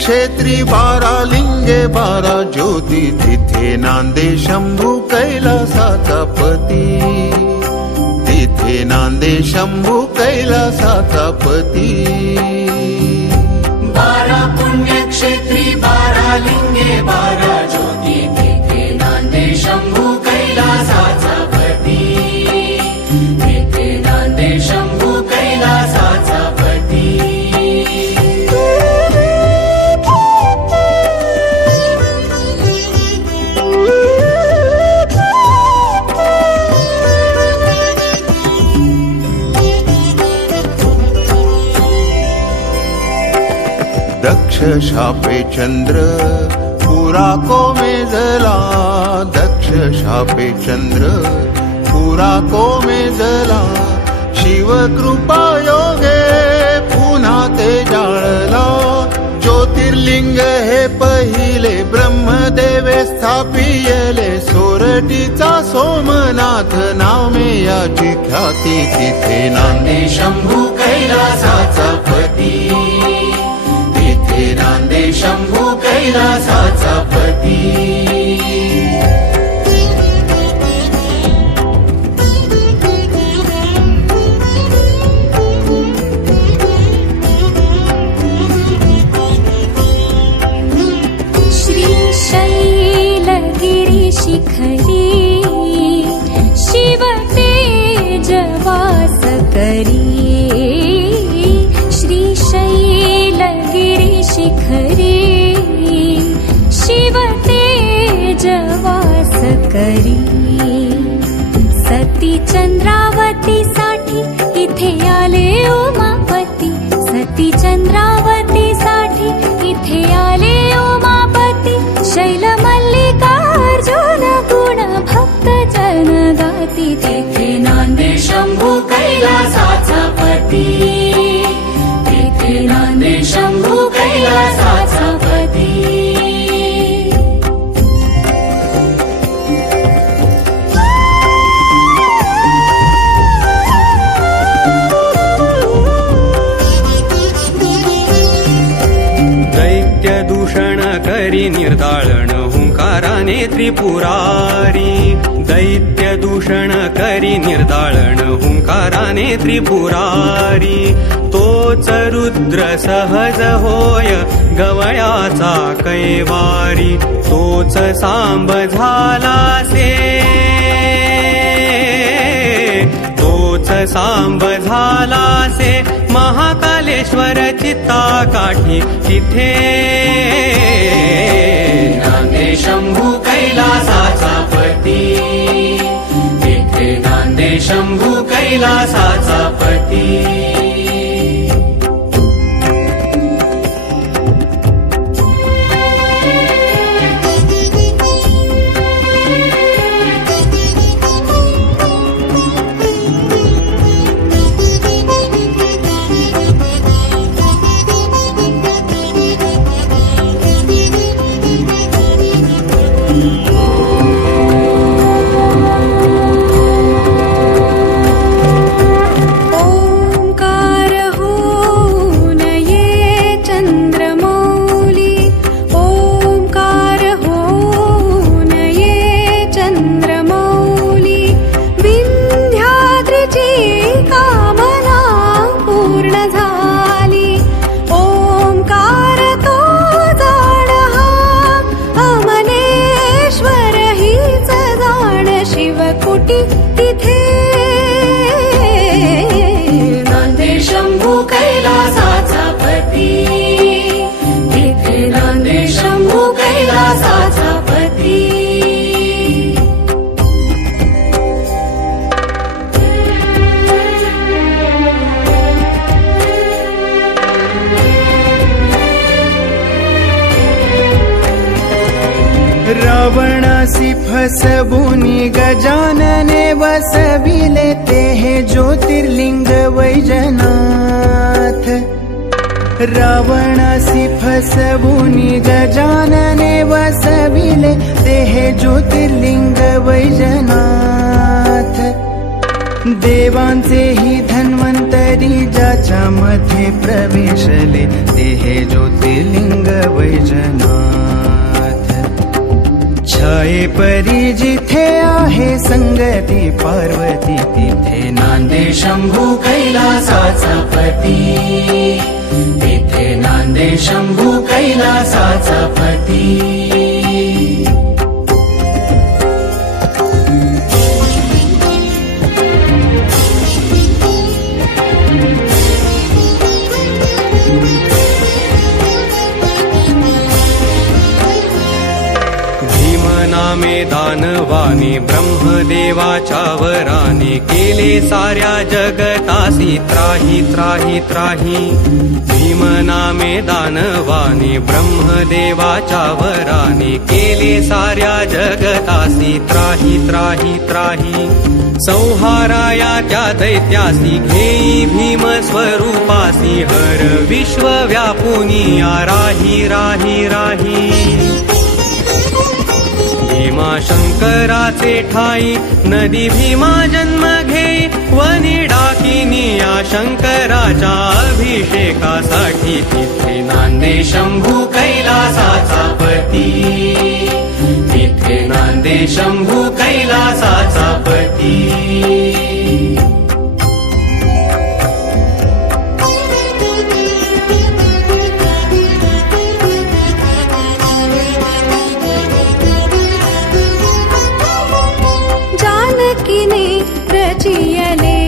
पुण्यक्षेत्री 12 लिंगे 12 ज्योती तिथे नांदे शंभू कैलासाचा पती तिथे नांदे शंभू कैलासाचा पती 12 पुण्यक्षेत्री 12 लिंगे 12 ज्योती तिथे नांदे शंभू कैलासाचा पती तिथे नांदे शंभू कैलासाचा पती दक्ष शापे चंद्र पुरा को मेजला दक्ष शापे चंद्र पुरा को मेजला शिव कृपा योगे पुन्हा ते जाळला ज्योतिर्लिंग हे पहिले ब्रह्मदेवे स्थापियले सोरठीचा सोमनाथ नामे याची ख्याती तिथे नांदे शंभू कैलासाचा पती नांदे शंभू कैलासाचा पती श्रीशैलगिरि शिखरी शिव तेजवास करी शिखरी शिव तेजवास करी सती चंद्रावती साठी इथे आले उमापती सती चंद्रावती साठी इथे आले उमापती शैल मल्लिकार्जुन गुण भक्त जन गाती तिथे नांदे शंभू कैलासाचा पती नांदे शंभू कैलासाचा पती दैत्य दूषण करी निर्दाळण हुंकाराने त्रिपुरारी दैत्य दूषण करी निर्दाळण हुंकाराने त्रिपुरारी तोच रुद्र सहज होय गवयाचा कैवारी तोच सांब झालासे तोच सांब झालासे महाकालेश्वर चित्ता काठी तिथे नांदे शंभू कैलासाचा पती तिथे नांदे शंभू कैलासाचा पती रावणासी फसवुनी गजानने बसविले ते हे ज्योतिर्लिंग वैजनाथ रावणासी फसवुनी गजानने बसविले ते हे ज्योतिर्लिंग वैजनाथ देवांचे ही धन्वंतरी ज्याच्या मध्ये प्रवेशले ते हे ज्योतिर्लिंग जाए परी जिथे आहे संगती पार्वती तिथे नांदे शंभू कैलासाचा पती, तिथे नांदे शंभू कैलासाचा पती. नामे दानवाने ब्रह्मदेवाच्या वराने केले साऱ्या जगतासी त्राही त्राही त्राही. भीम नामे दानवाने ब्रह्मदेवाच्या वराने केले साऱ्या जगतासी त्राही त्राही त्राही. संहाराया त्या दैत्यासी घेई भीम स्वरूपासी हर विश्व व्यापुनिया राही राही राही. भीमा शंकराचे ठाई नदी भीमा जन्म घेई वनी डाकिनिया शंकराच्या अभिषेकासाठी तिथे नांदे शंभू कैलासाचा पती, तिथे नांदे शंभू कैलासाचा पती. जानकीने रचियले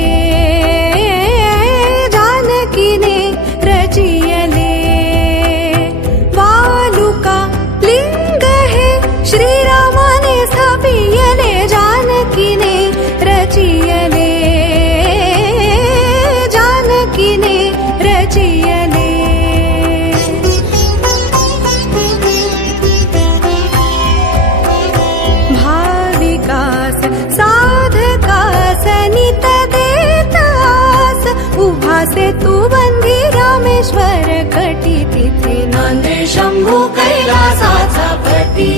वालुका लिंग हे श्रीरामाने स्थापियले. जानकीने रचियले, जानकीने रचियले. भाविकास साधकास नित देतास उभासे तू बंदी रामेश्वर कटी. तिथे नांदे शंभू कैलासाचा पती,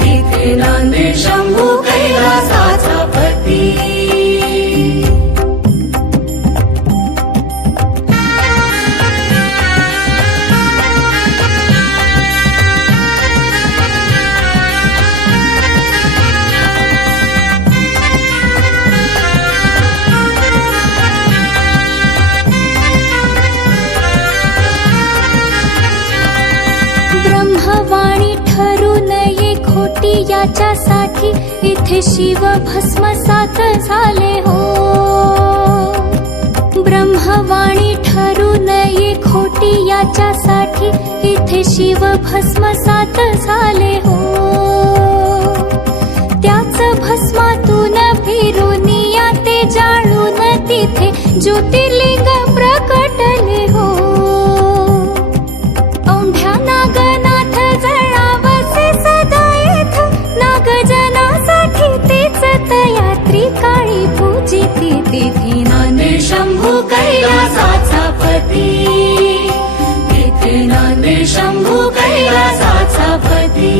तिथे नांदे शंभू कैलासाचा पती. ब्रह्मवाणी ठरू नये खोटी याच्यासाठी इथे शिव भस्मसात झाले हो. ब्रह्मवाणी ठरू नये खोटी याच्यासाठी इथे शिव भस्मसात झाले हो. त्याच भस्मातून फिरून या ते जाळून तिथे ज्योतिर्लिंग प्रकटले हो. औंढ्या नागनाथ जळावसे सदा येथ नागजनासाठी तेच तयात्री काळी पूजिती. तिथे नांदे शंभू कैलासाचा पती, तिथे नांदे शंभू कैलासाचा पती.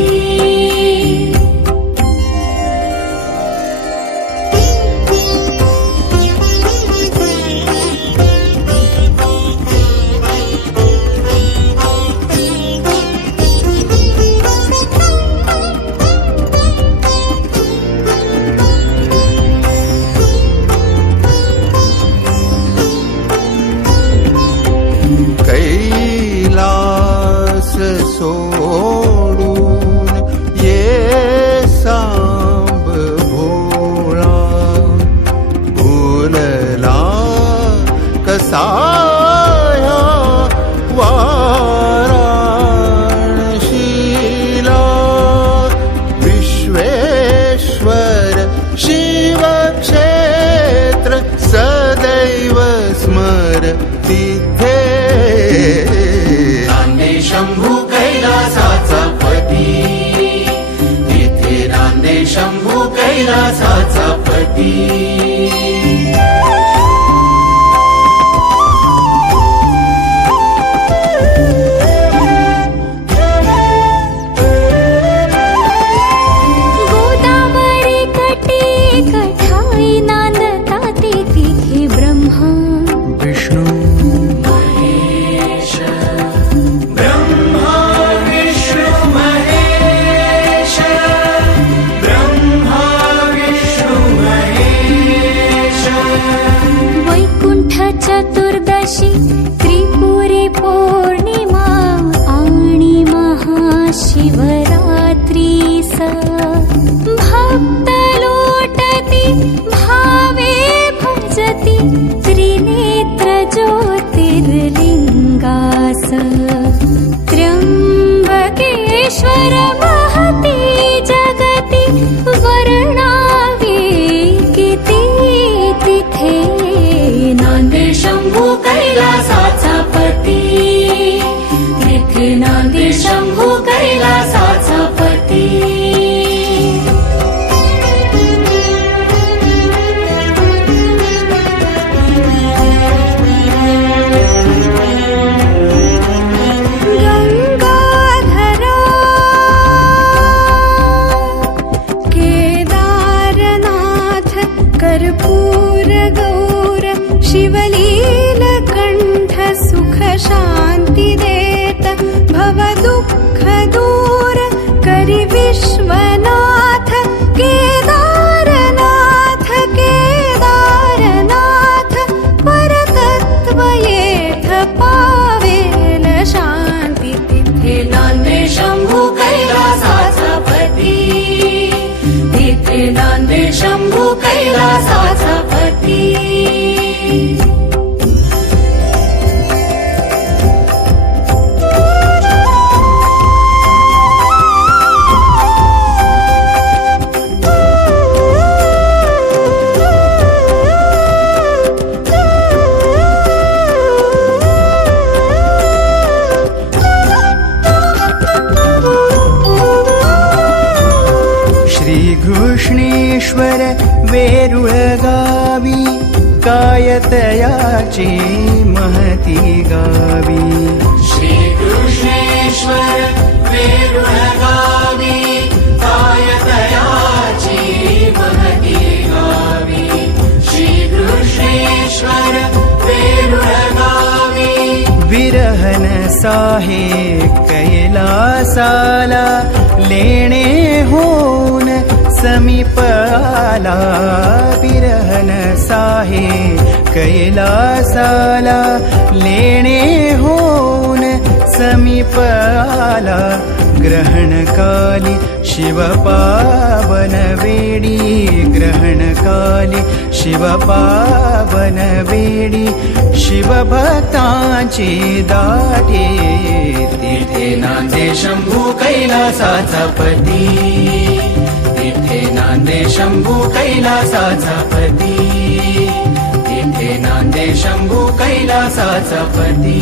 कैलास सोडून ये सांब भोळा भूलला कसा वाराणशीला. विश्वेश्वर शिवक्षेत्र सदैव स्मर तिथे. नांदे शंभू कैलासाचा पती, तिथे नांदे शंभू कैलासाचा पती. गोदावरी कटी कठाई नांदता तिथे ब्रह्मा विष्णू ब्रह्मा विष्णु महेश रात्रीस भक्त लोटती भावे भजती त्रिनेत्र ज्योतिर्लिंगास त्र्यंबकेश्वर महती जगती वर्णावे किती तिथे नांदे शंभू कैलासाचा पती, तिथे नांदे शंभू कैलासाचा पती. गंगाधरा केदारनाथ कर्पूर गौर शिवलीलकंठ सुख शांती देत भव दुःख दूर करी विश्वनाथ केदारनाथ केदारनाथ परतत्व येथ पावेल शांती तिथे नांदे शंभू कैलासाचा पती, तिथे नांदे शंभू कैलासाचा पती. श्रीकृष्णेश्वर वेरुळ गावी कायतयाची महती गावी. श्रीकृष्णेश्वर वेरुळ गावी कायतयाची महती गावी. श्रीकृष्णेश्वर वेरुळ गावी विरहन साहे कैलासाला लेणे होऊन समीप आला. विरहन साहे कैलासाला लेणे होऊन समीप आला. ग्रहणकाली शिव पावन वेडी, ग्रहणकाली शिव पावन वेडी शिवभक्तांची दाटे. तिथे नांदे शंभू कैलासाचा पती, तिथे नांदे शंभू कैलासाचा पती, तिथे नांदे शंभू कैलासाचा पती.